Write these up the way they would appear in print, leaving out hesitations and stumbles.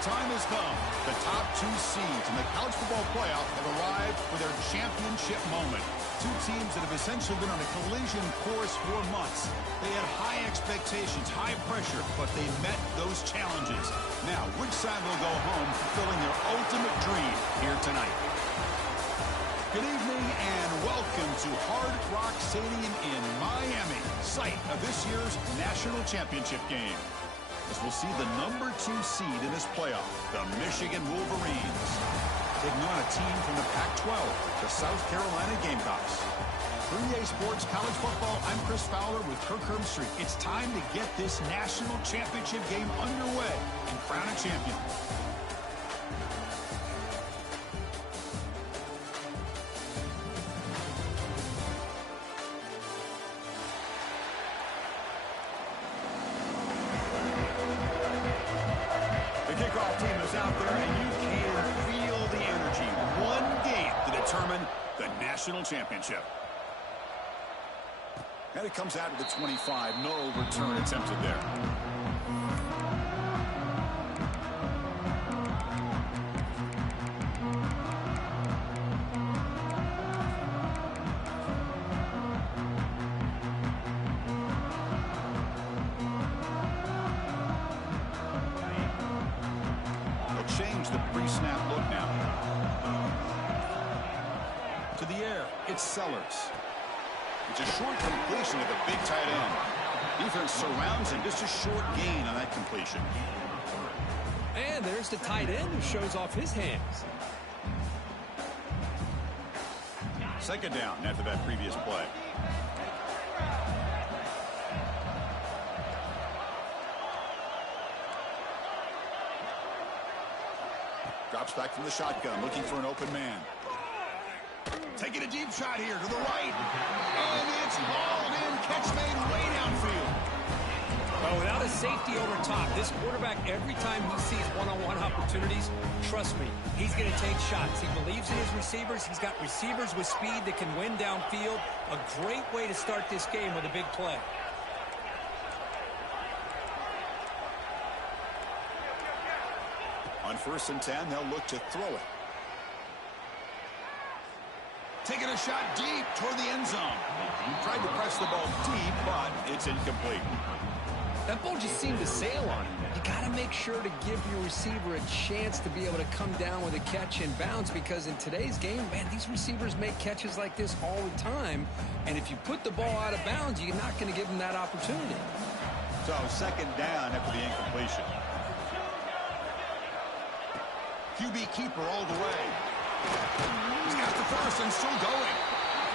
time has come. The top two seeds in the college football playoff have arrived for their championship moment. Two teams that have essentially been on a collision course for months. They had high expectations, high pressure, but they met those challenges. Now, which side will go home fulfilling their ultimate dream here tonight? Good evening and welcome to Hard Rock Stadium in Miami, site of this year's national championship game. As we'll see the number 2 seed in this playoff, the Michigan Wolverines, taking on a team from the Pac-12, the South Carolina Gamecocks. 3A Sports College Football, I'm Chris Fowler with Kirk Herbstreit. It's time to get this national championship game underway and crown a champion. Kickoff team is out there, and you can feel the energy. One game to determine the national championship. And it comes out of the 25. No return attempted there. Change the pre-snap look now. To the air, it's Sellers. It's a short completion with a big tight end. Defense surrounds him, just a short gain on that completion. And there's the tight end who shows off his hands. Second down after that previous play. Drops back from the shotgun, looking for an open man. Taking a deep shot here to the right. And it's hauled in. Catch made way downfield. Well, without a safety over top, this quarterback, every time he sees one-on-one opportunities, trust me, he's going to take shots. He believes in his receivers. He's got receivers with speed that can win downfield. A great way to start this game with a big play. On 1st and 10, they'll look to throw it. Taking a shot deep toward the end zone. Tried to press the ball deep, but it's incomplete. That ball just seemed to sail on him. You got to make sure to give your receiver a chance to be able to come down with a catch and bounce, because in today's game, man, these receivers make catches like this all the time. And if you put the ball out of bounds, you're not going to give them that opportunity. So, second down after the incompletion. QB keeper all the way. He's got the first and still going.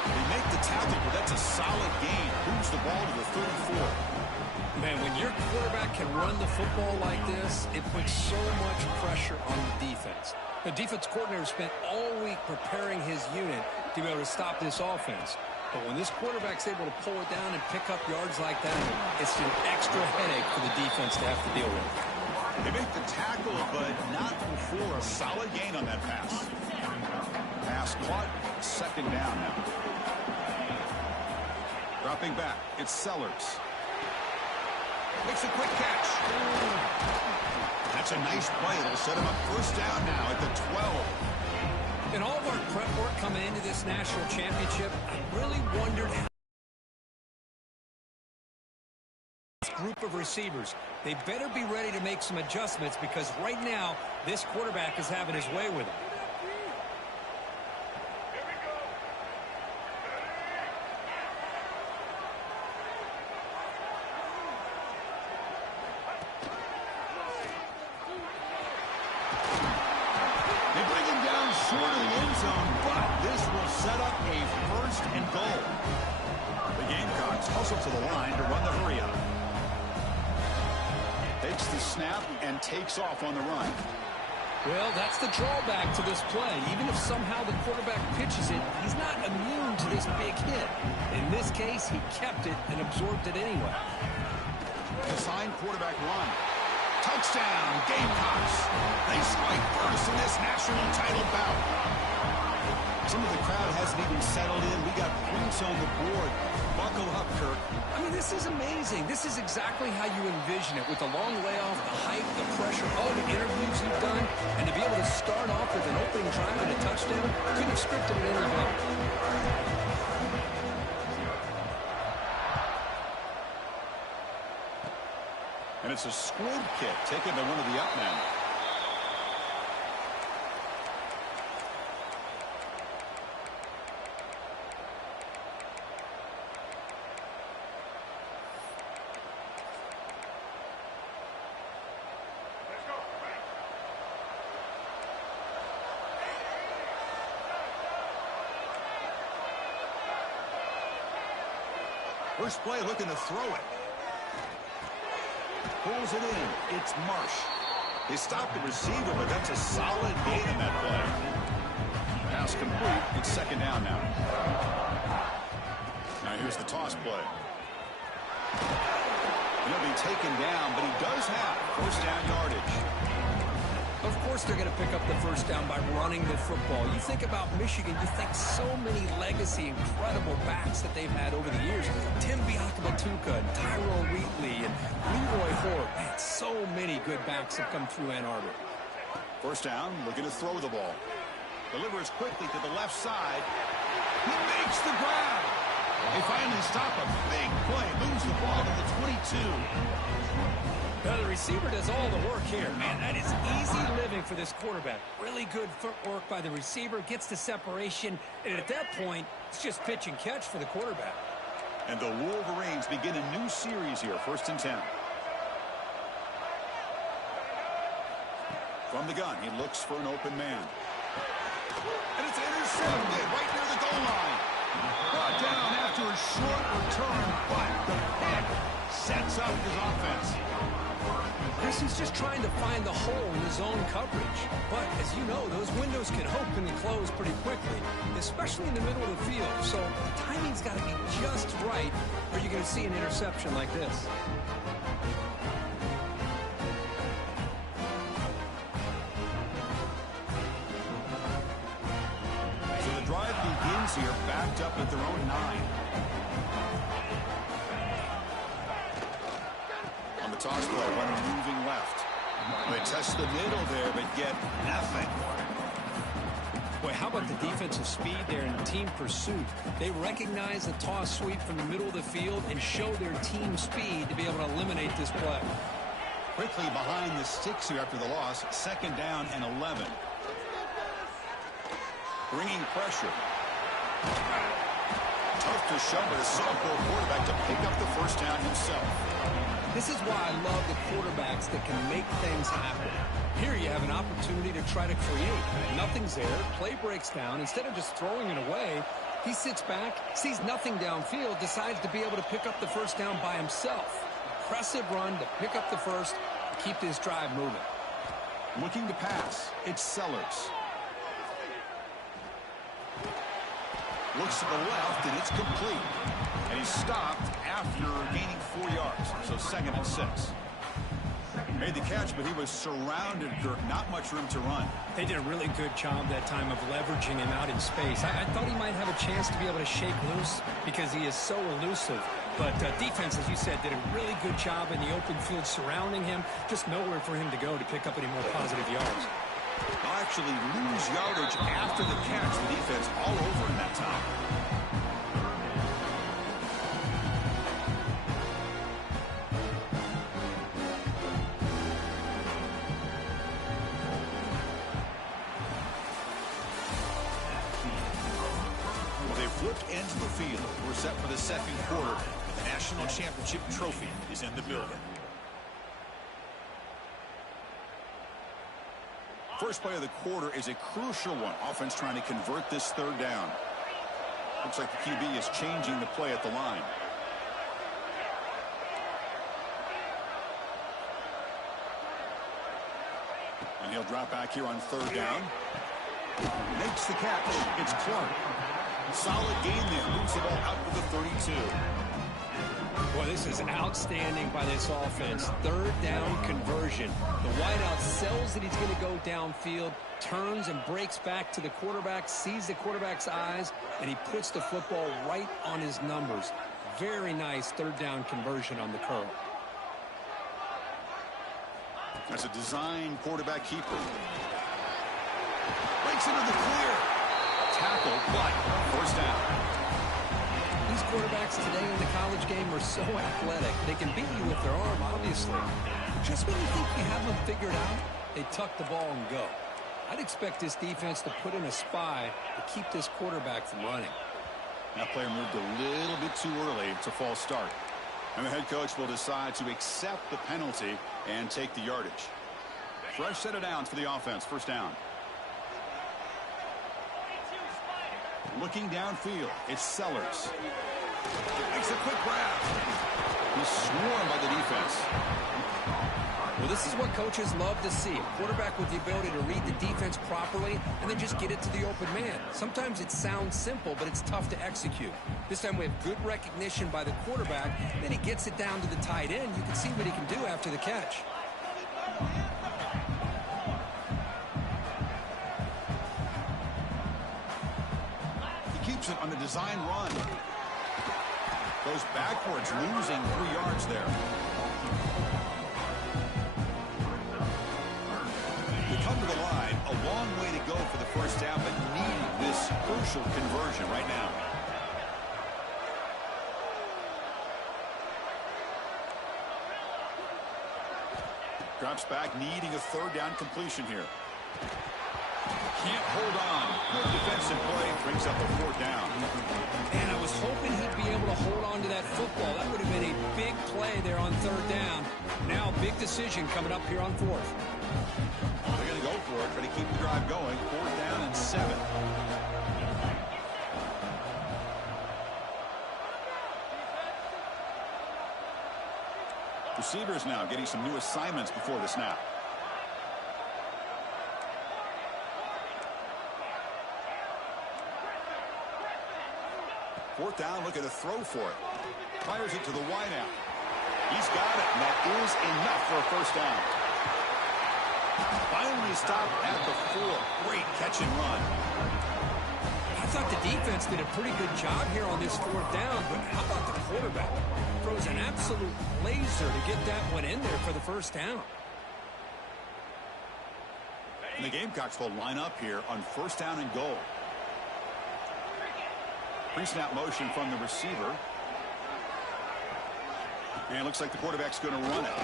They make the tackle, but that's a solid gain. Moves the ball to the 34. Man, when your quarterback can run the football like this, it puts so much pressure on the defense. The defense coordinator spent all week preparing his unit to be able to stop this offense. But when this quarterback's able to pull it down and pick up yards like that, it's an extra headache for the defense to have to deal with. They make the tackle, but not before a solid gain on that pass. Pass caught, second down now. Dropping back, it's Sellers. Makes a quick catch. That's a nice play. It'll set him up first down now at the 12. In all of our prep work coming into this national championship, I really wondered how group of receivers. They better be ready to make some adjustments, because right now this quarterback is having his way with it. They bring him down short of the end zone, but this will set up a first and goal. The Gamecocks hustle to the line to run the hurry up. Takes the snap and takes off on the run. Well, that's the drawback to this play. Even if somehow the quarterback pitches it, he's not immune to this big hit. In this case, he kept it and absorbed it anyway. Design quarterback run. Touchdown, Gamecocks. They strike first in this national title bout. Some of the crowd hasn't even settled in. We got points on the board. Buckle up, Kirk. I mean, this is amazing. This is exactly how you envision it, with the long layoff, the hype, the pressure, all the interviews you've done, and to be able to start off with an opening drive and a touchdown, couldn't have scripted it any better. And it's a squib kick taken by one of the up men. First play looking to throw it. Pulls it in. It's Marsh. They stopped the receiver, but that's a solid gain in that play. Pass complete. It's second down now. Now here's the toss play. He'll be taken down, but he does have first down yardage. Of course they're going to pick up the first down by running the football. You think about Michigan, you think so many legacy, incredible backs that they've had over the years. Tim Biakabatuka and Tyrone Wheatley and Leroy Hort. Man, so many good backs have come through Ann Arbor. First down, looking to throw the ball. Delivers quickly to the left side. He makes the grab. They finally stop a big play. Moves the ball to the 22. Well, the receiver does all the work here. Man, that is easy living for this quarterback. Really good footwork by the receiver. Gets the separation. And at that point, it's just pitch and catch for the quarterback. And the Wolverines begin a new series here. 1st and 10. From the gun, he looks for an open man. And it's intercepted right near the goal line. Brought down after a short return, but the pick sets up his offense. Chris, he's just trying to find the hole in his zone coverage. But as you know, those windows can open and close pretty quickly, especially in the middle of the field. So the timing's got to be just right, or you're going to see an interception like this. Drive begins here, backed up at their own 9. On the toss play, runner moving left. They test the middle there, but get nothing. Boy, how about the defensive speed there in team pursuit? They recognize the toss sweep from the middle of the field and show their team speed to be able to eliminate this play. Quickly behind the sticks here after the loss. 2nd down and 11. Bringing pressure. Tough to show, but a sophomore quarterback to pick up the first down himself. This is why I love the quarterbacks that can make things happen. Here you have an opportunity to try to create. Nothing's there. Play breaks down. Instead of just throwing it away, he sits back, sees nothing downfield, decides to be able to pick up the first down by himself. Impressive run to pick up the first, keep this drive moving. Looking to pass. It's Sellers. Looks to the left, and it's complete. And he's stopped after gaining 4 yards. So 2nd and 6. Made the catch, but he was surrounded, Kirk. Not much room to run. They did a really good job that time of leveraging him out in space. I thought he might have a chance to be able to shake loose because he is so elusive. But defense, as you said, did a really good job in the open field surrounding him. Just nowhere for him to go to pick up any more positive yards. They'll actually lose yardage after the catch. The defense all over in that time. Well, they flipped into the field. We're set for the 2nd quarter. The national championship trophy is in the building. First play of the quarter is a crucial one. Offense trying to convert this 3rd down. Looks like the QB is changing the play at the line. And he'll drop back here on 3rd down. Makes the catch. It's Clark. Solid gain there. Moves the ball out to the 32. Well, this is outstanding by this offense. Third down conversion. The wideout sells that he's going to go downfield, turns and breaks back to the quarterback, sees the quarterback's eyes, and he puts the football right on his numbers. Very nice third down conversion on the curl. That's a design quarterback keeper. Breaks into the clear. Tackle, but first down. These quarterbacks today in the college game are so athletic. They can beat you with their arm, obviously. Just when you think you have them figured out, they tuck the ball and go. I'd expect this defense to put in a spy to keep this quarterback from running. That player moved a little bit too early. It's a false start. And the head coach will decide to accept the penalty and take the yardage. Fresh set of downs for the offense. First down. Looking downfield, it's Sellers. Makes a quick grab. He's swarmed by the defense. Well, this is what coaches love to see. A quarterback with the ability to read the defense properly and then just get it to the open man. Sometimes it sounds simple, but it's tough to execute. This time we have good recognition by the quarterback. Then he gets it down to the tight end. You can see what he can do after the catch. Keeps it on the design run. Goes backwards, losing 3 yards there. We come to the line, a long way to go for the first down, but needing this crucial conversion right now. Drops back, needing a third down completion here. Can't hold on. Good defensive play brings up the fourth down. And I was hoping he'd be able to hold on to that football. That would have been a big play there on third down. Now big decision coming up here on fourth. They're going to go for it, try to keep the drive going. Fourth down and 7. Receivers now getting some new assignments before the snap. Fourth down, look at a throw for it. Fires it to the wideout. He's got it, and that is enough for a first down. Finally stopped at the 4. Great catch and run. I thought the defense did a pretty good job here on this fourth down, but how about the quarterback? Throws an absolute laser to get that one in there for the first down. And the Gamecocks will line up here on first down and goal. Pre-snap motion from the receiver. And it looks like the quarterback's going to run it.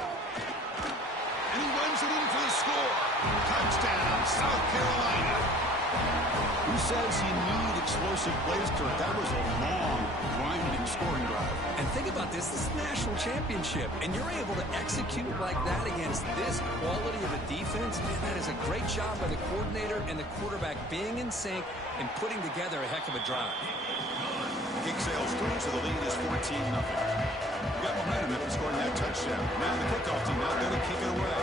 And he runs it in for the score. Touchdown, South Carolina. Who says you need explosive plays, Kurt? That was a long, grinding scoring drive. And think about this. This is a national championship, and you're able to execute like that against this quality of a defense. Man, that is a great job by the coordinator and the quarterback being in sync and putting together a heck of a drive. Kick sails through, so the lead is 14-0. We got momentum after scoring that touchdown. Now the kickoff team out there to kick it away.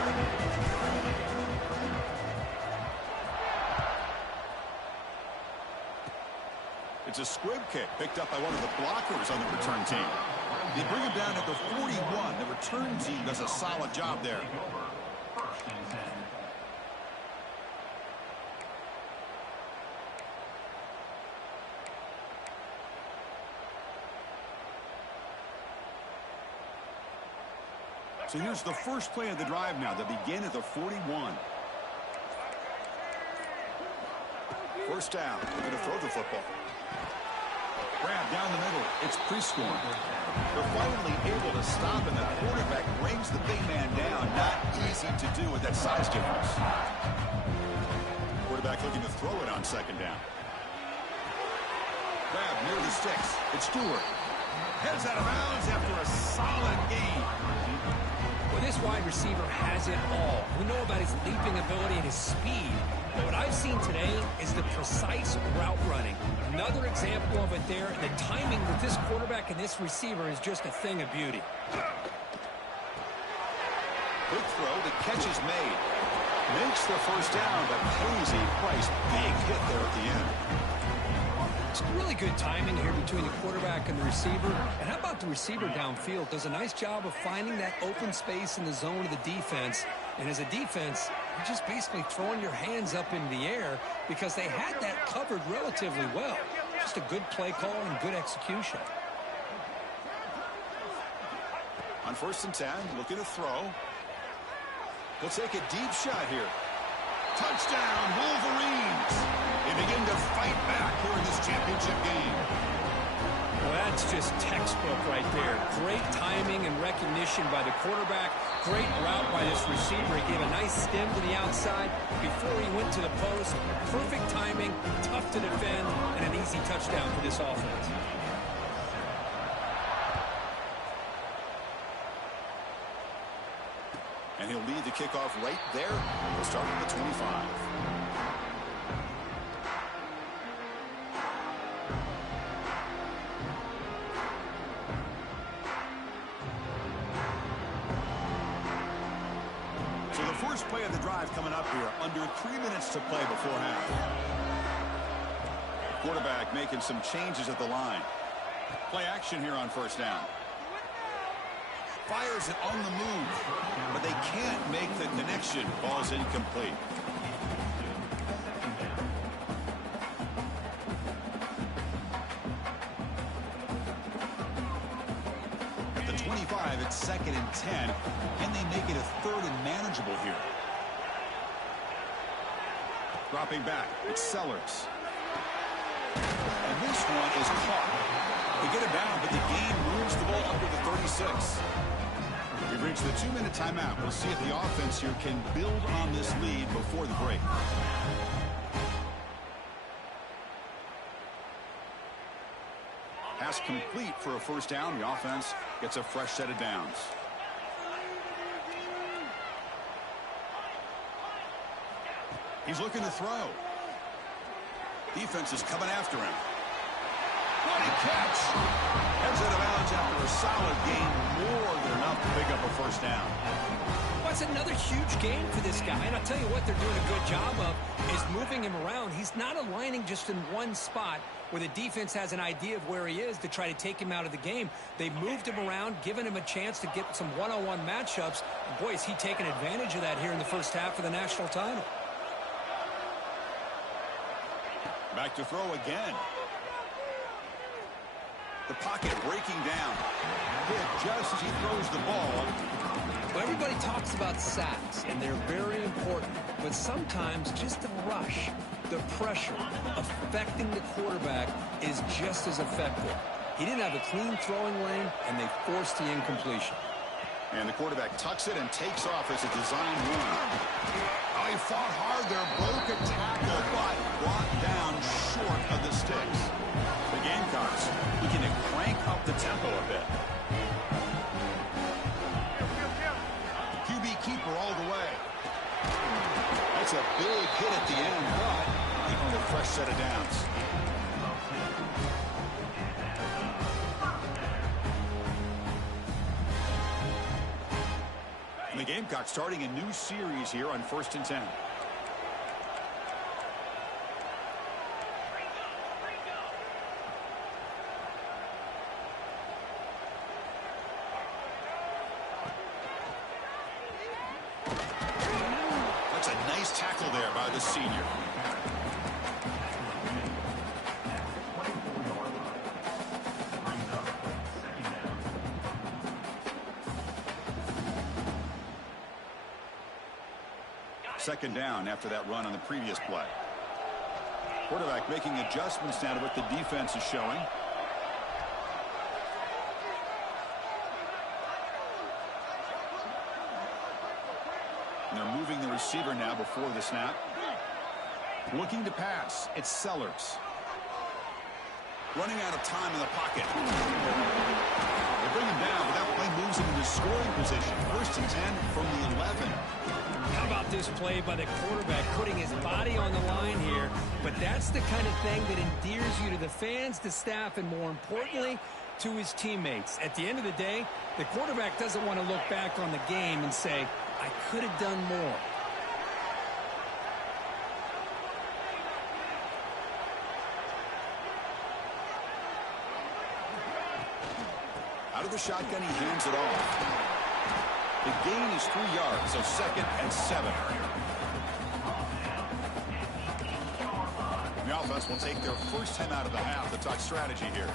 It's a squib kick picked up by one of the blockers on the return team. They bring him down at the 41. The return team does a solid job there. So here's the first play of the drive now. They begin at the 41. First down. They're going to throw the football. Grab down the middle. It's Prescorn. They're finally able to stop, and the quarterback brings the big man down. Not easy to do with that size difference. Quarterback looking to throw it on second down. Grab near the sticks. It's Stewart. Heads out of bounds after a solid gain. Well, this wide receiver has it all. We know about his leaping ability and his speed. But what I've seen today is the precise route running. Another example of it there. The timing with this quarterback and this receiver is just a thing of beauty. Quick throw. The catch is made. Makes the first down, but pays a price. Big hit there at the end. It's really good timing here between the quarterback and the receiver. And how about the receiver downfield? Does a nice job of finding that open space in the zone of the defense. And as a defense, you're just basically throwing your hands up in the air because they had that covered relatively well. Just a good play call and good execution. On 1st and 10, looking to throw. He'll take a deep shot here. Touchdown, Wolverines! They begin to fight back here in this championship game. Well, that's just textbook right there. Great timing and recognition by the quarterback. Great route by this receiver. He gave a nice stem to the outside before he went to the post. Perfect timing, tough to defend, and an easy touchdown for this offense. And he'll lead the kickoff right there. We'll start at the 25. So the first play of the drive coming up here. Under 3 minutes to play before half. Quarterback making some changes at the line. Play action here on 1st down. Fires it on the move, but they can't make the connection. Ball's incomplete. At the 25, it's 2nd and 10, and they make it a 3rd and manageable here. Dropping back, it's Sellers. And this one is caught. They get it down, but the game moves the ball under the 36. We've reached the 2-minute timeout. We'll see if the offense here can build on this lead before the break. Pass complete for a 1st down. The offense gets a fresh set of downs. He's looking to throw. Defense is coming after him. What a catch! Heads out of bounds after a solid gain, more than enough to pick up a 1st down. Well, it's another huge game for this guy, and I'll tell you what they're doing a good job of is moving him around. He's not aligning just in one spot where the defense has an idea of where he is to try to take him out of the game. They've moved him around, given him a chance to get some one-on-one matchups. And boy, is he taking advantage of that here in the first half of the national title. Back to throw again. The pocket breaking down. Hit just as he throws the ball. Well, everybody talks about sacks, and they're very important. But sometimes just the rush, the pressure, affecting the quarterback is just as effective. He didn't have a clean throwing lane, and they forced the incompletion. And the quarterback tucks it and takes off as a design run. Oh, he fought hard there, broke a tackle, but brought down short of the sticks. The Gamecocks looking to crank up the tempo a bit. QB keeper all the way. That's a big hit at the end, but even a fresh set of downs. And the Gamecocks starting a new series here on 1st and 10. That's a nice tackle there by the senior. Second down after that run on the previous play. Quarterback making adjustments now to what the defense is showing. And they're moving the receiver now before the snap. Looking to pass. It's Sellers. Running out of time in the pocket. They bring him down, but that play moves him into scoring position. 1st and 10 from the 11. How about this play by the quarterback, putting his body on the line here? But that's the kind of thing that endears you to the fans, the staff, and more importantly, to his teammates. At the end of the day, the quarterback doesn't want to look back on the game and say, I could have done more. Out of the shotgun, he hands it off. The gain is 3 yards, so 2nd and 7. The offense will take their first time out of the half to talk strategy here.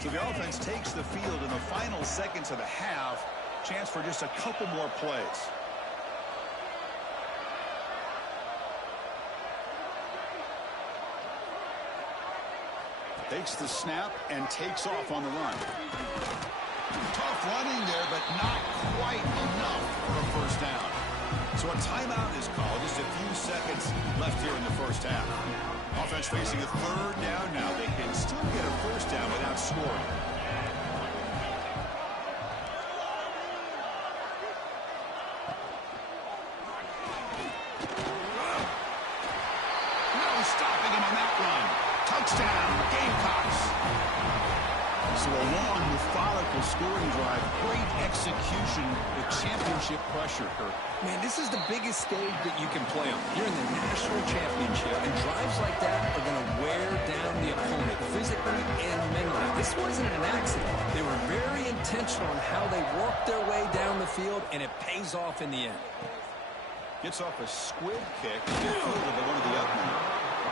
So the offense takes the field in the final seconds of the half. Chance for just a couple more plays. Takes the snap and takes off on the run. Tough running there, but not quite enough for a first down. So a timeout is called. Just a few seconds left here in the first half. Offense facing a 3rd down now. They can still get a first down without scoring. No stopping him on that run. Touchdown, Gamecocks. So a long, methodical scoring drive. Great execution with championship pressure, Kirk. Man, this is the biggest stage that you can play on. You're in the national championship, and drives like that are going to wear down the opponent physically and mentally. This wasn't an accident. They were very intentional on how they worked their way down the field, and it pays off in the end. Gets off a squib kick to the field of one of the up men.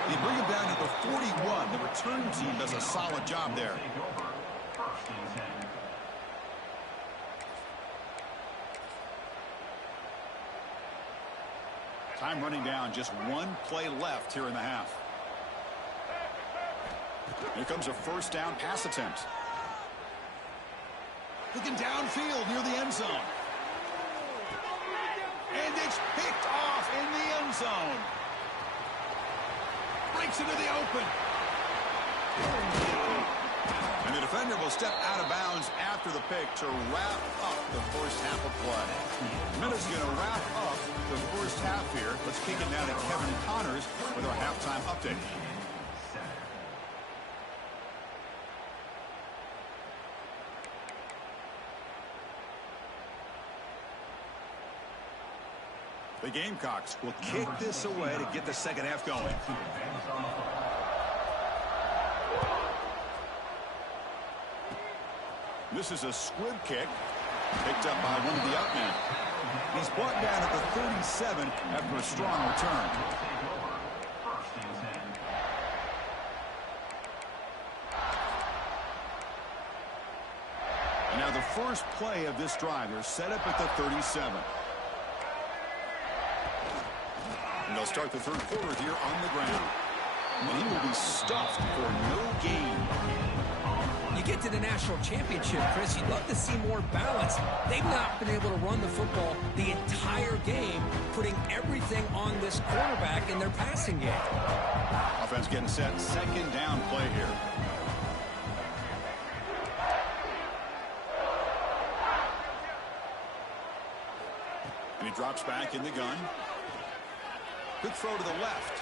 They bring him down to the 41. The return team does a solid job there. Time running down, just 1 play left here in the half. Here comes a first down pass attempt. Looking downfield near the end zone. And it's picked off in the end zone. Breaks into the open. And the defender will step out of bounds after the pick to wrap up the first half of play. Minutes going to wrap up the first half here. Let's kick it down to Kevin Connors with our halftime update. The Gamecocks will kick this away to get the second half going. This is a squib kick picked up by one of the up men. He's brought down at the 37 after a strong return. And now the first play of this drive, they're set up at the 37. And they'll start the 3rd quarter here on the ground. And he will be stuffed for no gain. You get to the national championship, Chris, you'd love to see more balance. They've not been able to run the football the entire game, putting everything on this quarterback in their passing game. Offense getting set. Second down play here. And he drops back in the gun. Good throw to the left.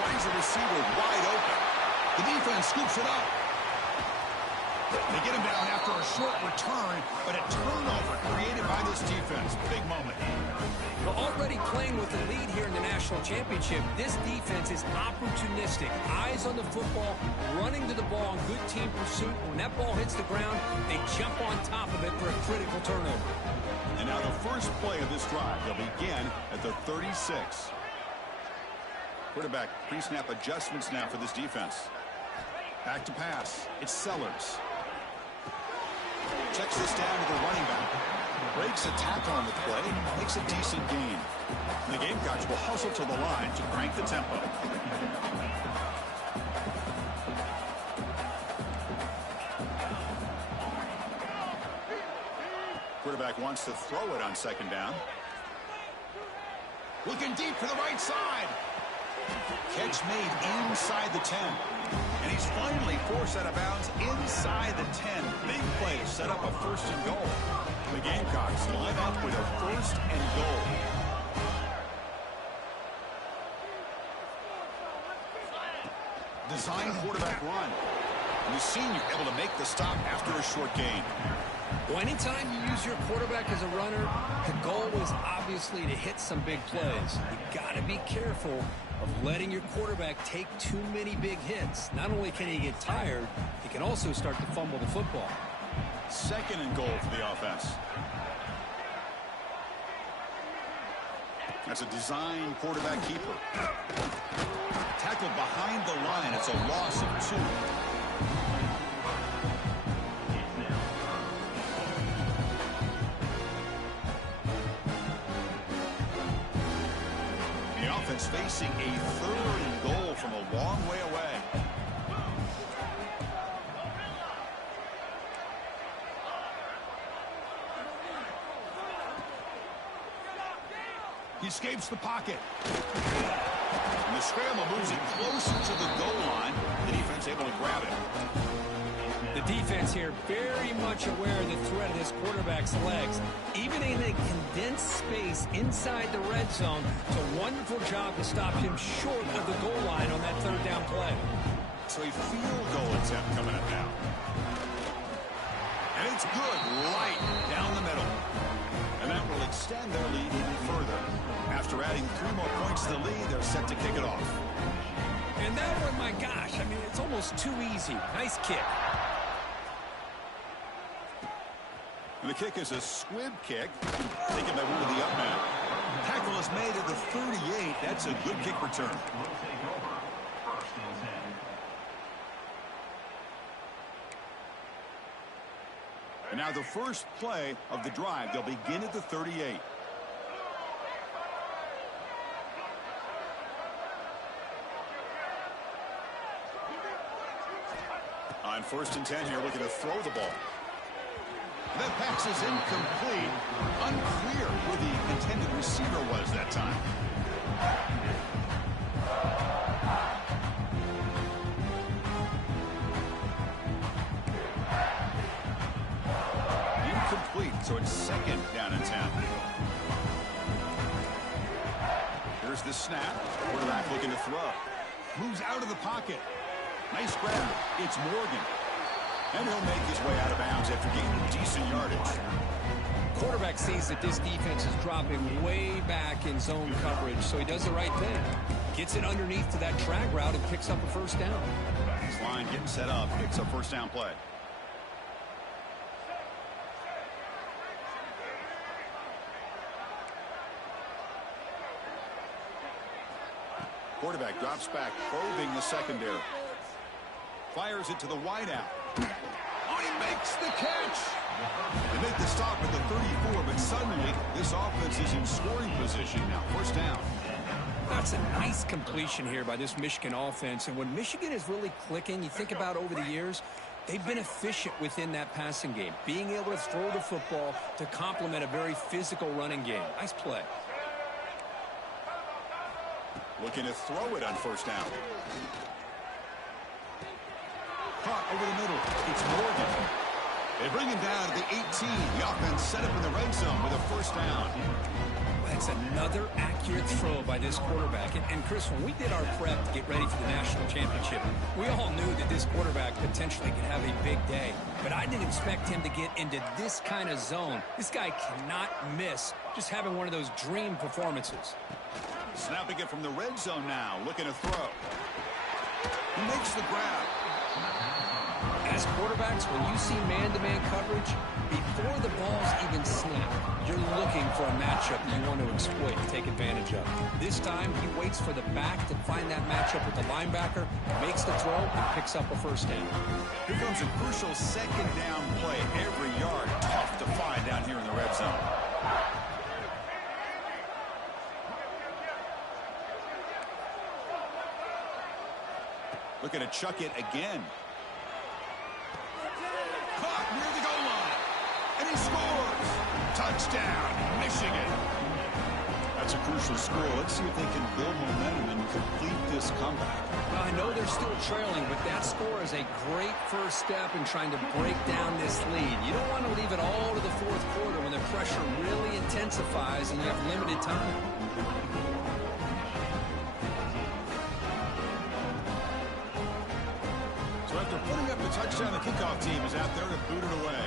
Finds the receiver wide open. The defense scoops it up. They get him down after a short return, but a turnover created by this defense. Big moment. Well, already playing with the lead here in the national championship, this defense is opportunistic. Eyes on the football, running to the ball in good team pursuit. When that ball hits the ground, they jump on top of it for a critical turnover. And now the first play of this drive, they'll begin at the 36. Quarterback pre-snap adjustments now for this defense. Back to pass. It's Sellers. Checks this down to the running back. Breaks a tackle on the play. Makes a decent gain. And the Gamecocks will hustle to the line to crank the tempo. Quarterback wants to throw it on second down. Looking deep for the right side. Catch made inside the 10. And he's finally forced out of bounds inside the 10. Big play to set up a first and goal. The Gamecocks line up with a first and goal. Design quarterback run. And the senior able to make the stop after a short gain. Well, anytime you use your quarterback as a runner, the goal is obviously honestly, to hit some big plays. You got to be careful of letting your quarterback take too many big hits. Not only can he get tired, he can also start to fumble the football. 2nd and goal for the offense. That's a design quarterback keeper. Tackled behind the line. It's a loss of 2. The offense facing a 3rd and goal from a long way away. He escapes the pocket. And the scramble moves it closer to the goal line. The defense able to grab it. The defense here very much aware of the threat of this quarterback's legs. Even in a condensed space inside the red zone, it's a wonderful job to stop him short of the goal line on that 3rd down play. So a field goal attempt coming up now. And it's good right down the middle. And that will extend their lead even further. After adding 3 more points to the lead, they're set to kick it off. And that one, my gosh, I mean, it's almost too easy. Nice kick. And the kick is a squib kick. Taken by one of the up men. Tackle is made at the 38. That's a good kick return. And now the first play of the drive. They'll begin at the 38. On 1st and 10 here, looking to throw the ball. That pass is incomplete. Unclear who the intended receiver was that time. Incomplete, so it's 2nd down and 10. Here's the snap. Quarterback looking to throw. Moves out of the pocket. Nice grab. It's Morgan. And he'll make his way out of bounds after gaining decent yardage. Quarterback sees that this defense is dropping way back in zone coverage, so he does the right thing. Gets it underneath to that drag route and picks up a 1st down. His line getting set up. Picks up 1st down play. Quarterback drops back, probing the secondary. Fires it to the wideout. Oh, he makes the catch. They make the stop at the 34, but suddenly this offense is in scoring position now. 1st down. That's a nice completion here by this Michigan offense. And when Michigan is really clicking, you think about over the years, they've been efficient within that passing game, being able to throw the football to complement a very physical running game. Nice play. Looking to throw it on 1st down. Caught over the middle. It's Morgan. They bring him down to the 18. The offense set up in the red zone with a 1st down. That's another accurate throw by this quarterback. And Chris, when we did our prep to get ready for the national championship, we all knew that this quarterback potentially could have a big day. But I didn't expect him to get into this kind of zone. This guy cannot miss just having one of those dream performances. Snapping it from the red zone now. Looking to throw. He makes the grab. As quarterbacks, when you see man-to-man coverage, before the ball's even snapped, you're looking for a matchup that you want to exploit and take advantage of. This time, he waits for the back to find that matchup with the linebacker, makes the throw, and picks up a 1st down. Here comes a crucial 2nd down play. Every yard tough to find down here in the red zone. Looking to chuck it again. Caught near the goal line. And he scores. Touchdown, Michigan. That's a crucial score. Let's see if they can build momentum and complete this comeback. Well, I know they're still trailing, but that score is a great 1st step in trying to break down this lead. You don't want to leave it all to the 4th quarter when the pressure really intensifies and you have limited time. So after putting up the touchdown, the kickoff team is out there to boot it away.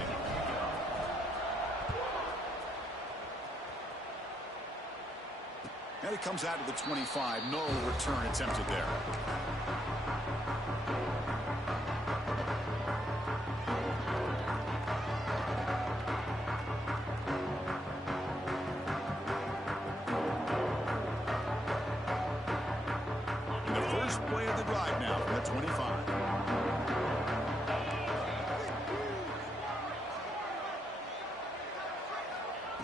And it comes out to the 25. No return attempted there. And the first play of the drive now from the 25.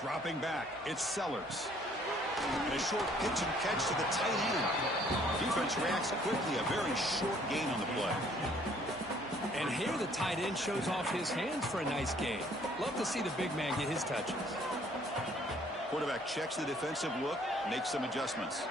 Dropping back, it's Sellers. And a short pitch and catch to the tight end. Defense reacts quickly, a very short gain on the play. And here the tight end shows off his hands for a nice gain. Love to see the big man get his touches. Quarterback checks the defensive look, makes some adjustments.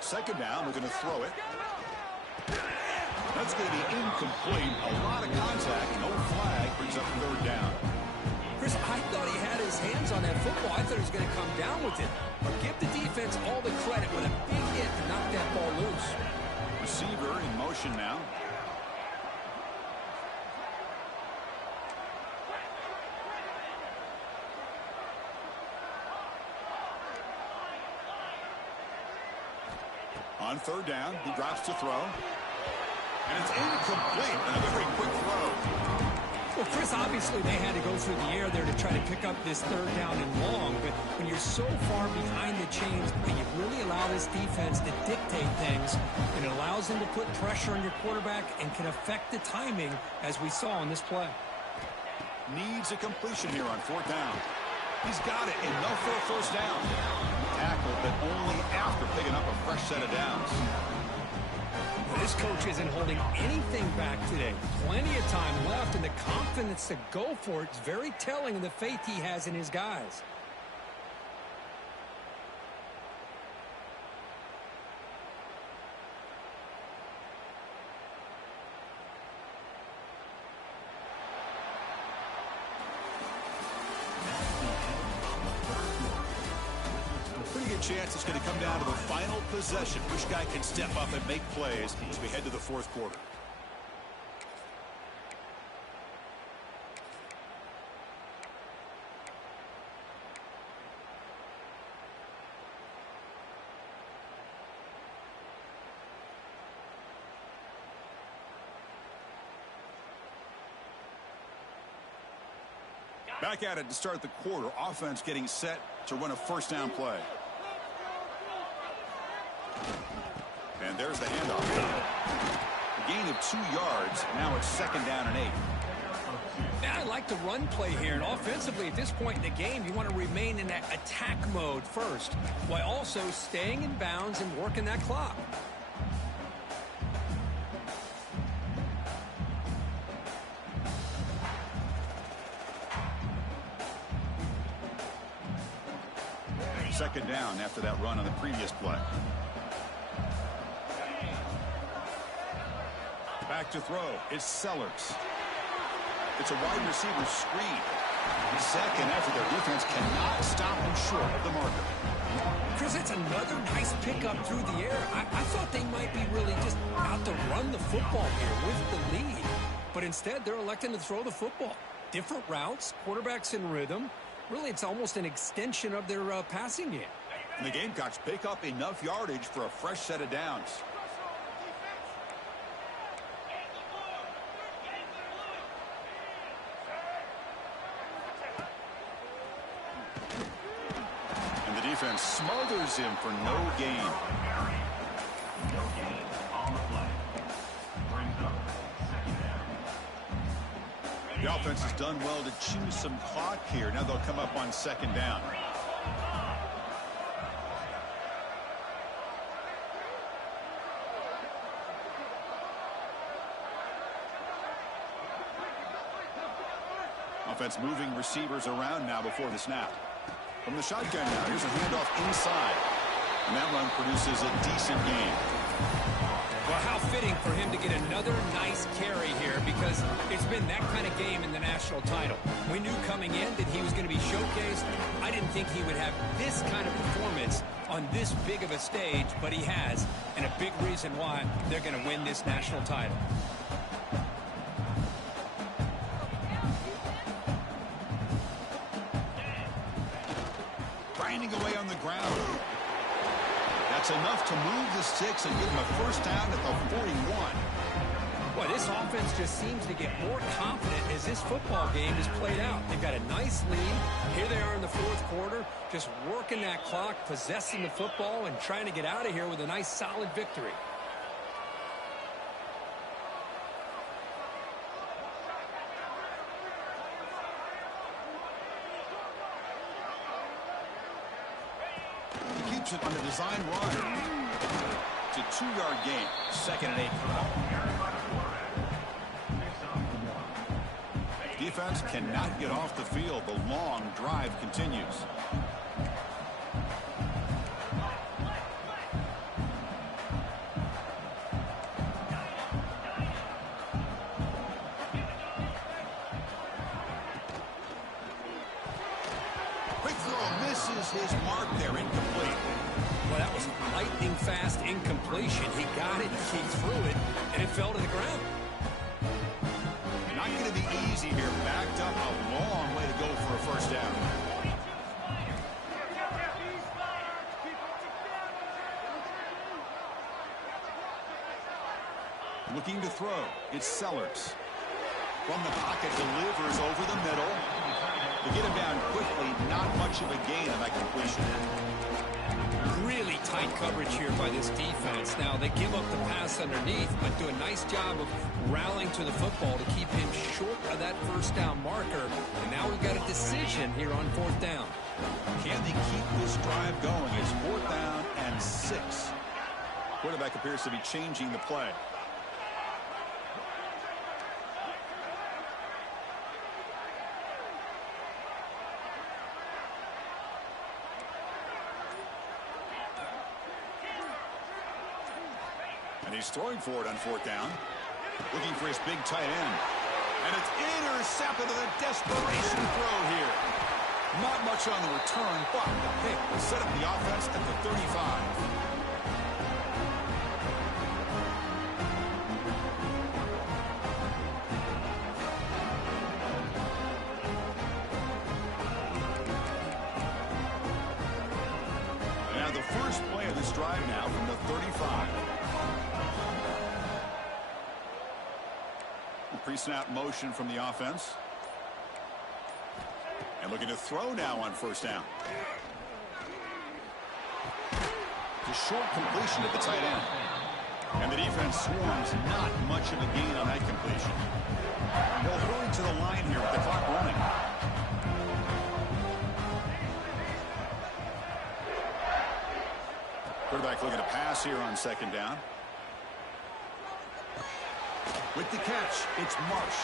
Second down, we're going to throw it. That's going to be incomplete. A lot of contact, no flag, brings up third down. Chris, I thought he had his hands on that football. I thought he was going to come down with it. But give the defense all the credit with a big hit to knock that ball loose. Receiver in motion now. On third down, he drops to throw. And it's incomplete. And a very quick throw. Well, Chris, obviously they had to go through the air there to try to pick up this third down and long. But when you're so far behind the chains, you really allow this defense to dictate things. And it allows them to put pressure on your quarterback and can affect the timing, as we saw on this play. Needs a completion here on fourth down. He's got it. Enough for a first down. Tackled, but only after picking up a fresh set of downs. This coach isn't holding anything back today. Plenty of time left, and the confidence to go for it is very telling of the faith he has in his guys. Chance it's going to come down to the final possession. Which guy can step up and make plays as we head to the fourth quarter. Back at it to start the quarter. Offense getting set to run a first down play. And there's the handoff. A gain of 2 yards. Now it's second down and 8. Now I like the run play here. And offensively, at this point in the game, you want to remain in that attack mode first, while also staying in bounds and working that clock. Second down after that run on the previous play. Back to throw. It's Sellers. It's a wide receiver screen. Second after their defense cannot stop him short of the marker. Chris, it's another nice pickup through the air. I thought they might be really just out to run the football here with the lead. But instead, they're electing to throw the football. Different routes, quarterbacks in rhythm. Really, it's almost an extension of their passing game. And the Gamecocks pick up enough yardage for a fresh set of downs. And the defense smothers him for no gain. The offense has done well to chew some clock here. Now they'll come up on second down. Offense moving receivers around now before the snap. From the shotgun now, here's a handoff inside. And that run produces a decent gain. Well, how fitting for him to get another nice kick carry here because it's been that kind of game in the national title. We knew coming in that he was going to be showcased. I didn't think he would have this kind of performance on this big of a stage, but he has, and a big reason why they're going to win this national title. Grinding away on the ground. That's enough to move the sticks and give him a first down at the 41. Well, this offense just seems to get more confident as this football game is played out. They've got a nice lead. Here they are in the fourth quarter, just working that clock, possessing the football, and trying to get out of here with a nice, solid victory. He keeps it on the design run. It's a 2-yard gain. 2nd and 8 coming up. Defense cannot get off the field. The long drive continues. Quick throw misses his mark there, incomplete. Well, that was lightning fast incompletion. He got it, he threw it, and it fell to the ground. Not going to be easy here. Backed up a long way to go for a first down. Looking to throw. It's Sellers. From the pocket, delivers over the middle. To get him down quickly, not much of a gain on that completion. Really tight coverage here by this defense. Now, they give up the pass underneath, but do a nice job of rallying to the football to keep him short of that first down marker. And now we've got a decision here on 4th down. Can they keep this drive going? It's 4th down and 6. Quarterback appears to be changing the play. He's throwing for it on 4th down. Looking for his big tight end. And it's intercepted with a desperation throw here. Not much on the return, but the pick will set up the offense at the 35. Now the first play of this drive now from the 35. Pre-snap motion from the offense. And looking to throw now on 1st down. The short completion at the tight end. And the defense swarms not much of a gain on that completion. They'll hurry to the line here with the clock running. Quarterback looking to pass here on 2nd down. With the catch, it's Marsh.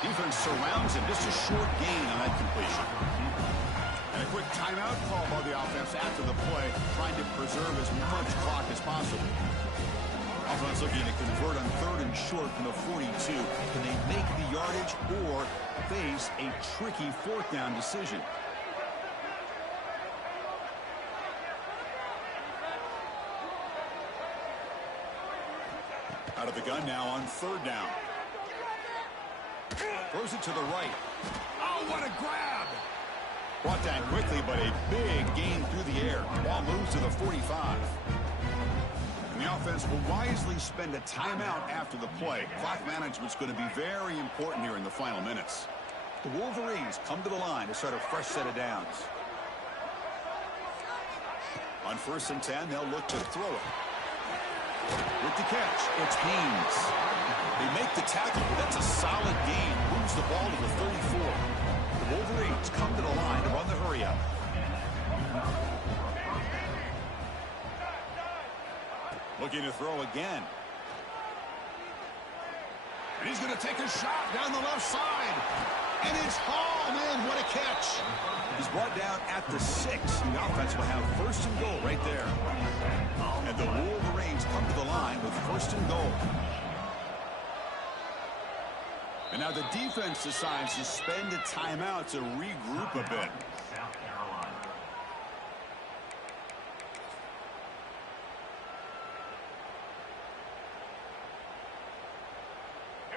Defense surrounds him. Just a short gain on that completion. And a quick timeout call by the offense after the play, trying to preserve as much clock as possible. Offense looking to convert on 3rd and short from the 42. Can they make the yardage or face a tricky 4th down decision? Out of the gun now on 3rd down. Throws it to the right. Oh, what a grab! Brought down quickly, but a big gain through the air. Ball moves to the 45. And the offense will wisely spend a timeout after the play. Clock management's going to be very important here in the final minutes. The Wolverines come to the line to start a fresh set of downs. On 1st and 10, they'll look to throw it. With the catch, it's Haynes. They make the tackle, but that's a solid gain. Moves the ball to the 34. The Wolverines come to the line to run the hurry-up. Looking to throw again. And he's going to take a shot down the left side. And it's hauled in. What a catch. He's brought down at the 6. The offense will have 1st and goal right there. And the Wolverines come to the line with 1st and goal. And now the defense decides to spend a timeout to regroup a bit.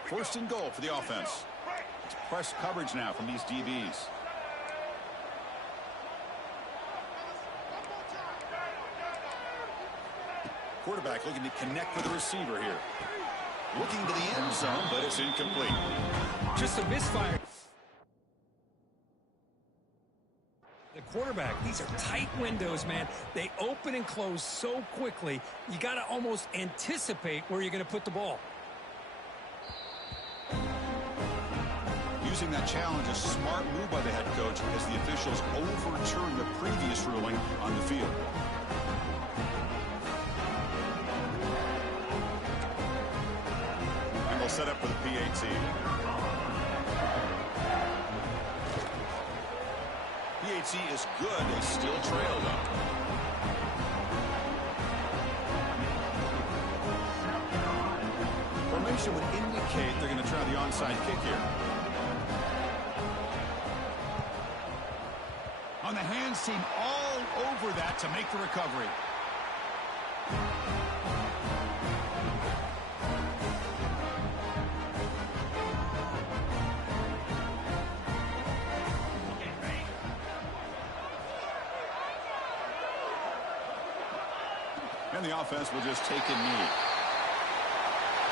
First and goal for the offense. It's press coverage now from these DBs. Quarterback looking to connect with the receiver here. Looking to the end zone, but it's incomplete. Just a misfire. The quarterback, these are tight windows, man. They open and close so quickly, you got to almost anticipate where you're going to put the ball. Using that challenge, a smart move by the head coach as the officials overturn the previous ruling on the field. And we'll set up for the PAT. PAT is good. They still trail, though. Formation would indicate they're going to try the onside kick here. On the hands team all over that to make the recovery. And the offense will just take a knee.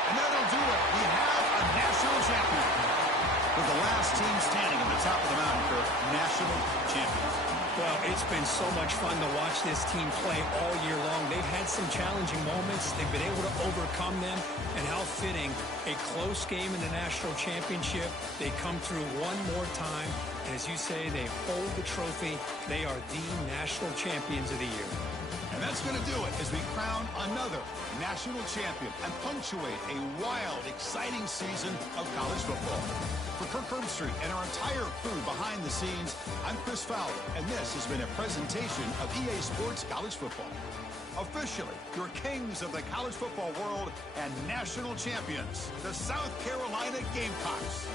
And that'll do it. We have a national champion. With the last team standing at the top of the mountain for national champions. Well, it's been so much fun to watch this team play all year long. They've had some challenging moments. They've been able to overcome them. And how fitting, a close game in the national championship. They come through one more time. And as you say, they hold the trophy. They are the national champions of the year. And that's going to do it as we crown another national champion and punctuate a wild, exciting season of college football. For Kirk Herbstreit and our entire crew behind the scenes, I'm Chris Fowler, and this has been a presentation of EA Sports College Football. Officially, your kings of the college football world and national champions, the South Carolina Gamecocks.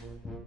it.